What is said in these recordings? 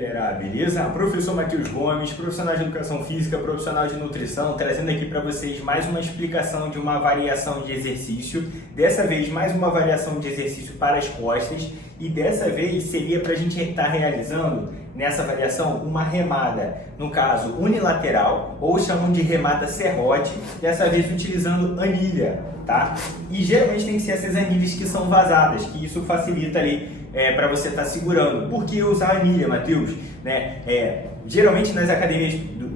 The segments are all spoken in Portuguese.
galera, beleza? Professor Matheus Gomes, profissional de educação física, profissional de nutrição, trazendo aqui para vocês mais uma explicação de uma variação de exercício. Dessa vez, mais uma variação de exercício para as costas, e dessa vez seria para a gente estar realizando nessa variação uma remada, no caso unilateral, ou chamam de remada serrote, dessa vez utilizando anilha, tá? E geralmente tem que ser essas anilhas que são vazadas, que isso facilita ali para você estar segurando. Por que usar anilha, Matheus? Geralmente nas academias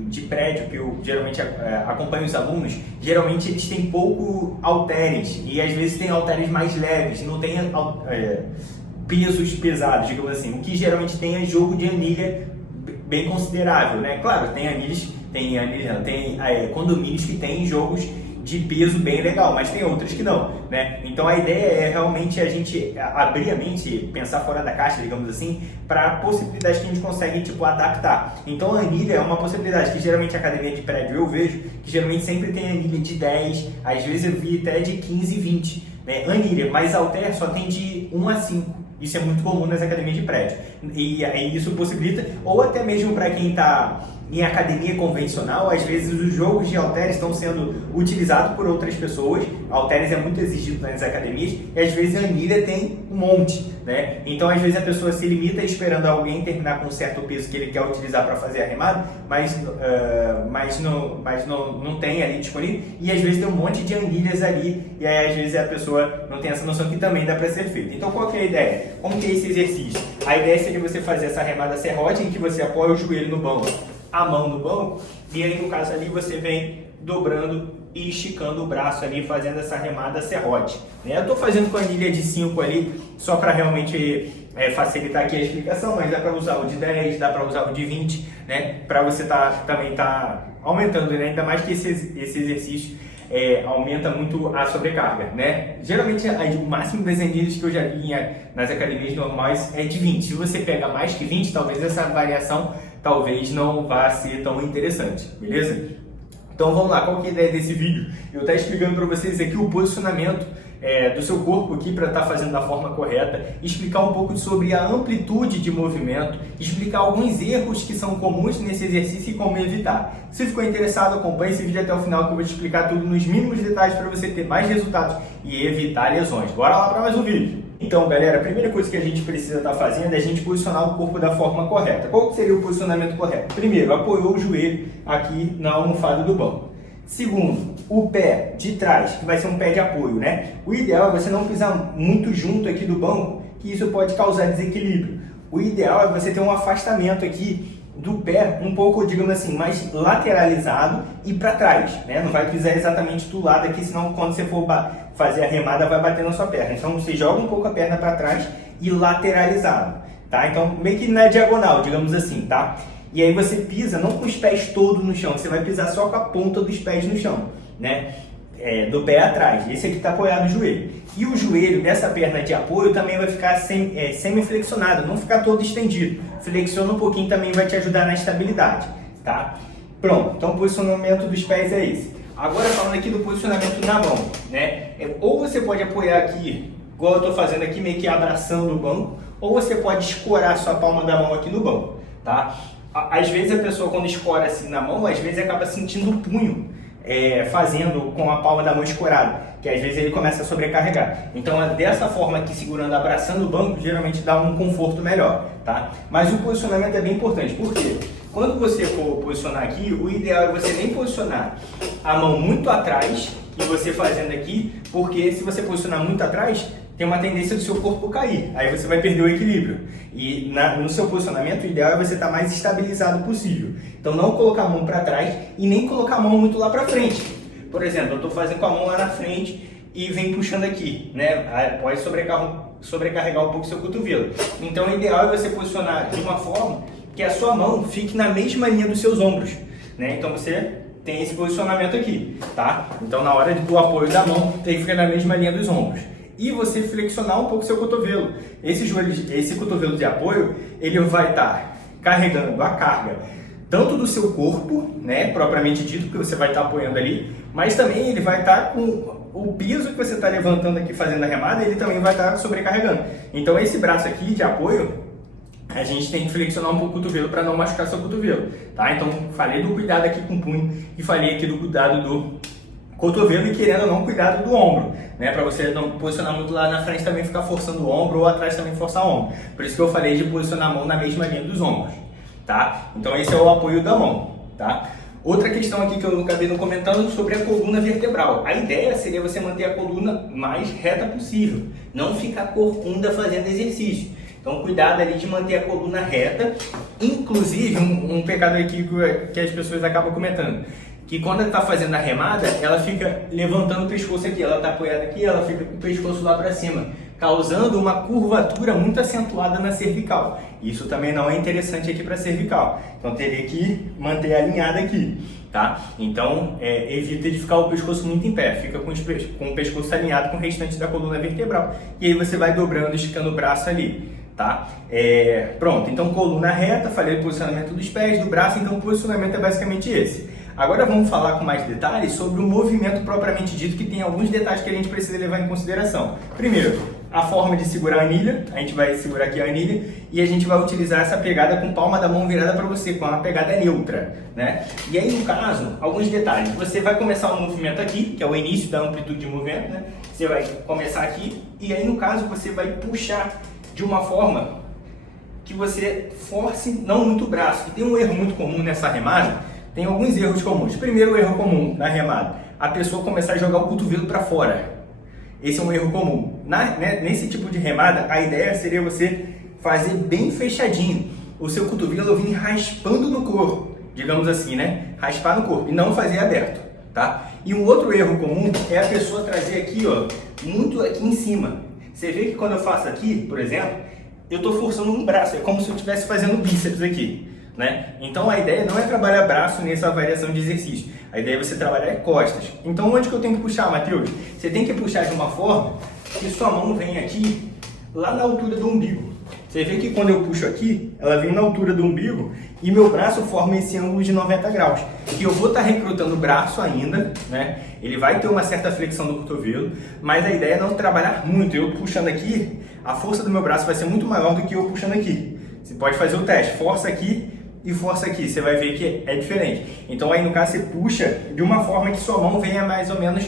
de prédio, que eu geralmente acompanho os alunos, geralmente eles têm pouco halteres, e às vezes tem halteres mais leves, não tem pesos pesados, digamos assim. O que geralmente tem é jogo de anilha bem considerável, né? Claro, tem condomínios que tem jogos de peso bem legal, mas tem outros que não, né? Então a ideia é realmente a gente abrir a mente, pensar fora da caixa, digamos assim, para possibilidades que a gente consegue, adaptar. Então a anilha é uma possibilidade que geralmente a academia de prédio eu vejo, que geralmente sempre tem anilha de 10, às vezes eu vi até de 15 e 20, né? Anilha, mas halter só tem de 1 a 5. Isso é muito comum nas academias de prédio. E isso possibilita, ou até mesmo para quem está em academia convencional, às vezes os jogos de halteres estão sendo utilizados por outras pessoas. Halteres é muito exigido nas academias e às vezes a anilha tem um monte, né? Então às vezes a pessoa se limita esperando alguém terminar com um certo peso que ele quer utilizar para fazer a remada, mas não tem ali disponível, e às vezes tem um monte de anilhas ali, e aí às vezes a pessoa não tem essa noção que também dá para ser feito. Então qual que é a ideia? Como que é esse exercício? A ideia seria você fazer essa remada serrote, em que você apoia o joelho no banco, a mão no banco, e aí no caso ali você vem dobrando e esticando o braço ali, fazendo essa remada serrote, né? Eu estou fazendo com a anilha de 5 ali, só para realmente facilitar aqui a explicação, mas dá para usar o de 10, dá para usar o de 20, né? Para você também tá aumentando, né? Ainda mais que esse exercício aumenta muito a sobrecarga, né? Geralmente o máximo das anilhas que eu já vi nas academias normais é de 20. Se você pega mais que 20, talvez essa variação não vá ser tão interessante, beleza? Então vamos lá, qual que é a ideia desse vídeo? Eu estou explicando para vocês aqui o posicionamento do seu corpo aqui para estar fazendo da forma correta, explicar um pouco sobre a amplitude de movimento, explicar alguns erros que são comuns nesse exercício e como evitar. Se ficou interessado, acompanhe esse vídeo até o final que eu vou te explicar tudo nos mínimos detalhes para você ter mais resultados e evitar lesões. Bora lá para mais um vídeo! Então, galera, a primeira coisa que a gente precisa estar fazendo é a gente posicionar o corpo da forma correta. Qual seria o posicionamento correto? Primeiro, apoiou o joelho aqui na almofada do banco. Segundo, o pé de trás, que vai ser um pé de apoio, né? O ideal é você não pisar muito junto aqui do banco, que isso pode causar desequilíbrio. O ideal é você ter um afastamento aqui do pé um pouco, digamos assim, mais lateralizado e para trás, né? Não vai pisar exatamente do lado aqui, senão quando você for fazer a remada vai bater na sua perna. Então você joga um pouco a perna para trás e lateralizado, tá? Então meio que na diagonal, digamos assim, tá? E aí você pisa não com os pés todos no chão, você vai pisar só com a ponta dos pés no chão, né? Do pé atrás. Esse aqui está apoiado no joelho. E o joelho dessa perna de apoio também vai ficar semi-flexionado, não ficar todo estendido. Flexiona um pouquinho, também vai te ajudar na estabilidade, tá? Pronto, então o posicionamento dos pés é esse. Agora falando aqui do posicionamento na mão, né? Ou você pode apoiar aqui, igual eu estou fazendo aqui, meio que abraçando o banco, ou você pode escorar sua palma da mão aqui no banco, tá? Às vezes a pessoa, quando escora assim na mão, às vezes acaba sentindo o punho fazendo com a palma da mão escorada, que às vezes ele começa a sobrecarregar. Então é dessa forma aqui, segurando, abraçando o banco, geralmente dá um conforto melhor, tá? Mas o posicionamento é bem importante, por quê? Quando você for posicionar aqui, o ideal é você nem posicionar a mão muito atrás, e você fazendo aqui, porque se você posicionar muito atrás, tem uma tendência do seu corpo cair, aí você vai perder o equilíbrio. E no seu posicionamento, o ideal é você estar mais estabilizado possível. Então não colocar a mão para trás e nem colocar a mão muito lá para frente. Por exemplo, eu estou fazendo com a mão lá na frente e vem puxando aqui, né? Pode sobrecarregar um pouco o seu cotovelo. Então o ideal é você posicionar de uma forma que a sua mão fique na mesma linha dos seus ombros, né? Então você tem esse posicionamento aqui, tá? Então na hora do apoio da mão, tem que ficar na mesma linha dos ombros. E você flexionar um pouco o seu cotovelo. Esse cotovelo de apoio, ele vai estar carregando a carga tanto do seu corpo, né, propriamente dito, que você vai estar apoiando ali, mas também ele vai estar com o peso que você está levantando aqui fazendo a remada, ele também vai estar sobrecarregando. Então esse braço aqui de apoio, a gente tem que flexionar um pouco o cotovelo para não machucar seu cotovelo, tá? Então, falei do cuidado aqui com o punho e falei aqui do cuidado do cotovelo e, querendo ou não, cuidado do ombro, né? Para você não posicionar muito lá na frente também ficar forçando o ombro ou atrás também forçar o ombro. Por isso que eu falei de posicionar a mão na mesma linha dos ombros, tá? Então, esse é o apoio da mão, tá? Outra questão aqui que eu acabei não comentando sobre a coluna vertebral. A ideia seria você manter a coluna mais reta possível, não ficar corcunda fazendo exercício. Então, cuidado ali de manter a coluna reta. Inclusive, um pecado aqui que as pessoas acabam comentando, que quando ela está fazendo a remada, ela fica levantando o pescoço aqui, ela está apoiada aqui, ela fica com o pescoço lá para cima, causando uma curvatura muito acentuada na cervical. Isso também não é interessante aqui para a cervical. Então, teria que manter alinhada aqui, tá? Então, evita de ficar o pescoço muito em pé, fica com o pescoço alinhado com o restante da coluna vertebral. E aí você vai dobrando, esticando o braço ali. Tá? Pronto, então coluna reta, falei do posicionamento dos pés, do braço, então o posicionamento é basicamente esse. Agora vamos falar com mais detalhes sobre o movimento propriamente dito, que tem alguns detalhes que a gente precisa levar em consideração. Primeiro, a forma de segurar a anilha, a gente vai segurar aqui a anilha e a gente vai utilizar essa pegada com palma da mão virada para você, com uma pegada neutra, né? E aí, no caso, alguns detalhes. Você vai começar o movimento aqui, que é o início da amplitude de movimento, né? Você vai começar aqui e aí, no caso, você vai puxar de uma forma que você force não muito o braço. E tem um erro muito comum nessa remada, tem alguns erros comuns. Primeiro erro comum na remada, a pessoa começar a jogar o cotovelo para fora. Esse é um erro comum. Nesse tipo de remada, a ideia seria você fazer bem fechadinho. O seu cotovelo vir raspando no corpo, digamos assim, né? Raspar no corpo e não fazer aberto, tá? E um outro erro comum é a pessoa trazer aqui, ó, muito aqui em cima. Você vê que quando eu faço aqui, por exemplo, eu estou forçando um braço, é como se eu estivesse fazendo bíceps aqui, né? Então a ideia não é trabalhar braço nessa variação de exercício, a ideia é você trabalhar costas. Então onde que eu tenho que puxar, Matheus? Você tem que puxar de uma forma que sua mão vem aqui, lá na altura do umbigo. Você vê que quando eu puxo aqui, ela vem na altura do umbigo e meu braço forma esse ângulo de 90 graus. Que eu vou estar recrutando o braço ainda, né? Ele vai ter uma certa flexão do cotovelo, mas a ideia é não trabalhar muito. Eu puxando aqui, a força do meu braço vai ser muito maior do que eu puxando aqui. Você pode fazer o teste, força aqui e força aqui, você vai ver que é diferente. Então aí no caso você puxa de uma forma que sua mão venha mais ou menos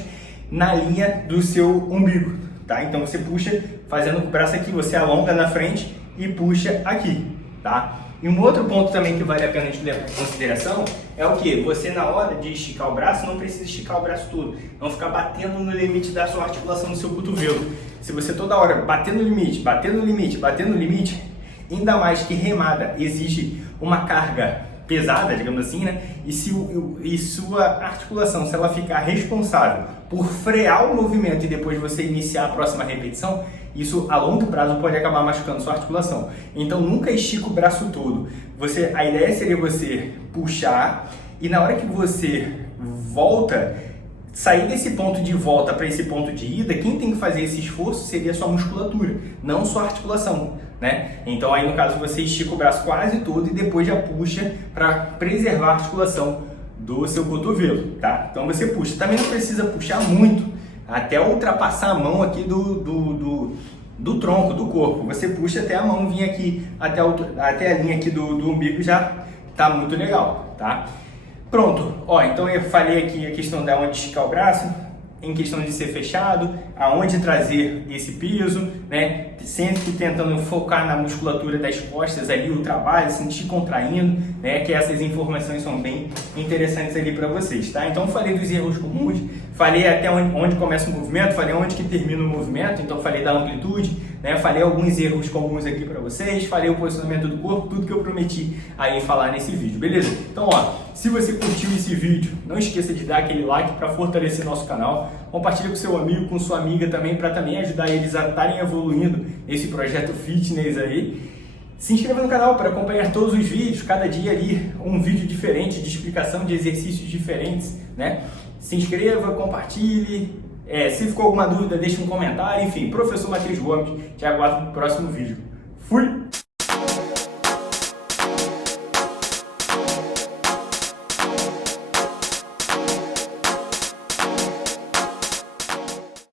na linha do seu umbigo, tá? Então você puxa fazendo com o braço aqui, você alonga na frente e puxa aqui, tá? E um outro ponto também que vale a pena a gente levar em consideração é o que? Você na hora de esticar o braço, não precisa esticar o braço todo, não ficar batendo no limite da sua articulação do seu cotovelo. Se você toda hora bater no limite, bater no limite, bater no limite, ainda mais que remada exige uma carga pesada, digamos assim, né? E sua articulação, se ela ficar responsável por frear o movimento e depois você iniciar a próxima repetição, isso a longo prazo pode acabar machucando sua articulação. Então nunca estica o braço todo. A ideia seria você puxar e na hora que você volta, sair desse ponto de volta para esse ponto de ida, quem tem que fazer esse esforço seria a sua musculatura, não sua articulação, né? Então aí no caso você estica o braço quase todo e depois já puxa para preservar a articulação do seu cotovelo, tá? Então você puxa. Também não precisa puxar muito, até ultrapassar a mão aqui do tronco, do corpo. Você puxa até a mão vir aqui, até a linha aqui do umbigo, já tá muito legal, tá? Pronto, ó, então eu falei aqui a questão de onde esticar o braço, em questão de ser fechado, aonde trazer esse peso, né? Sempre tentando focar na musculatura das costas ali, o trabalho, sentir contraindo, né? Que essas informações são bem interessantes ali para vocês, tá? Então falei dos erros comuns, falei até onde começa o movimento, falei onde que termina o movimento, então falei da amplitude, né? Falei alguns erros comuns aqui para vocês, falei o posicionamento do corpo, tudo que eu prometi aí falar nesse vídeo, beleza? Então, ó, se você curtiu esse vídeo, não esqueça de dar aquele like para fortalecer nosso canal, compartilha com seu amigo, com sua amiga também, para também ajudar eles a estarem evoluindo nesse projeto fitness aí. Se inscreva no canal para acompanhar todos os vídeos, cada dia ali um vídeo diferente de explicação de exercícios diferentes, né? Se inscreva, compartilhe, se ficou alguma dúvida, deixe um comentário, enfim, professor Matheus Gomes, te aguardo no próximo vídeo. Fui!